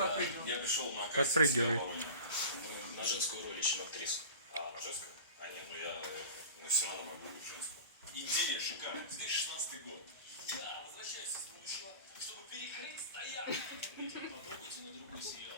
Я пришел на кастинг на женскую роль ищем актрису. А, на женскую? А нет, ну я все равно могу быть женскую. Идея шикарная. Здесь 16-й год. Да, возвращаюсь из будущего, чтобы перекрыть стоянку. Попробуйте на другую серьезную.